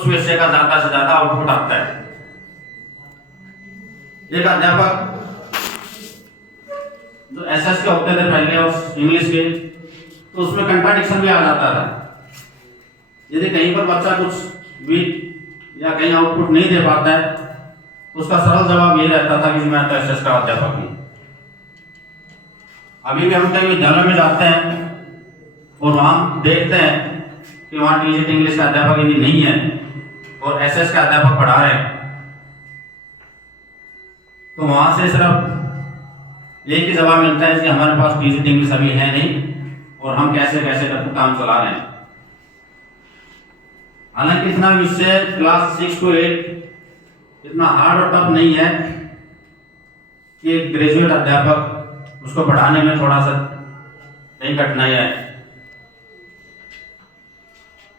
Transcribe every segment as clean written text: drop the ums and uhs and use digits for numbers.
उस विषय का ज़्यादा से ज़्यादा आउटपुट आता है। एक अध्यापक जो एसएस के होते थे पहले और इंग्लिश के, तो उसमें कंट्राडिक्शन भी आ जाता था। यदि कहीं पर बच्चा कुछ वीक या कहीं आउटपुट नहीं दे पाता है तो उसका सरल जवाब ये रहता था कि मैं तो एसएस का अध्यापक हूँ। अभी भी हम कई विद्यालय में जाते हैं और वहाँ देखते हैं कि वहाँ टीजीटी इंग्लिश का अध्यापक यदि नहीं है और एसएस का अध्यापक पढ़ा रहे हैं, तो वहाँ से सिर्फ एक ही जवाब मिलता है कि हमारे पास टीजीटी इंग्लिश अभी है नहीं और हम कैसे कैसे करके काम चला रहे हैं। हालांकि इतना विषय क्लास 6 to 8 इतना हार्ड और टफ नहीं है कि एक ग्रेजुएट अध्यापक उसको पढ़ाने में थोड़ा सा नहीं कठिनाई है,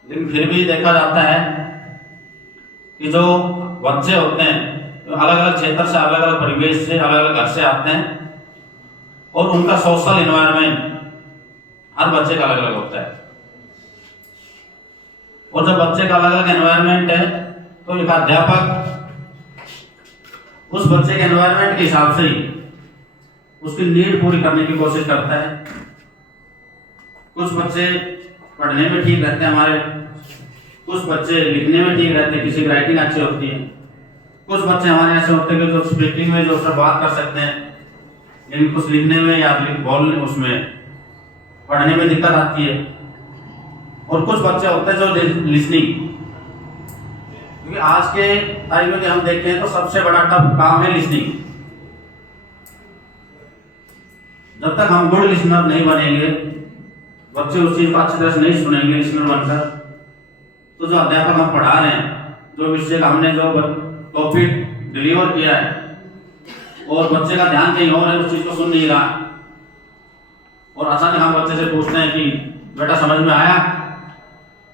लेकिन फिर भी देखा जाता है कि जो बच्चे होते हैं तो अलग अलग क्षेत्र से, अलग अलग परिवेश से, अलग अलग घर से आते हैं और उनका सोशल एनवायरनमेंट हर बच्चे का अलग अलग होता है। और जब बच्चे का अलग अलग एनवायरनमेंट है तो एक अध्यापक उस बच्चे के एनवायरनमेंट के हिसाब से ही उसकी नीड पूरी करने की कोशिश करता है। कुछ बच्चे पढ़ने में ठीक रहते हैं हमारे, कुछ बच्चे लिखने में ठीक रहते हैं, किसी की राइटिंग अच्छी होती है, कुछ बच्चे हमारे ऐसे होते हैं कि जो स्पीकिंग में जो सब बात कर सकते हैं, लेकिन कुछ लिखने में या बोलने उसमें पढ़ने में दिक्कत आती है। और कुछ बच्चे होते हैं जो लिसनिंग, क्योंकि आज के तारीख में हम देखें तो सबसे बड़ा टफ काम है लिसनिंग। जब तक हम गुड लिसनर नहीं बनेंगे, बच्चे उस चीज को अच्छी तरह से नहीं सुनेंगे लिसनर बनकर, तो जो अध्यापक हम पढ़ा रहे हैं, जो विषय का हमने जो टॉपिक डिलीवर किया है और बच्चे का ध्यान कहीं और है, उस चीज को सुन नहीं रहा, और अचानक हम बच्चे से पूछते हैं कि बेटा समझ में आया,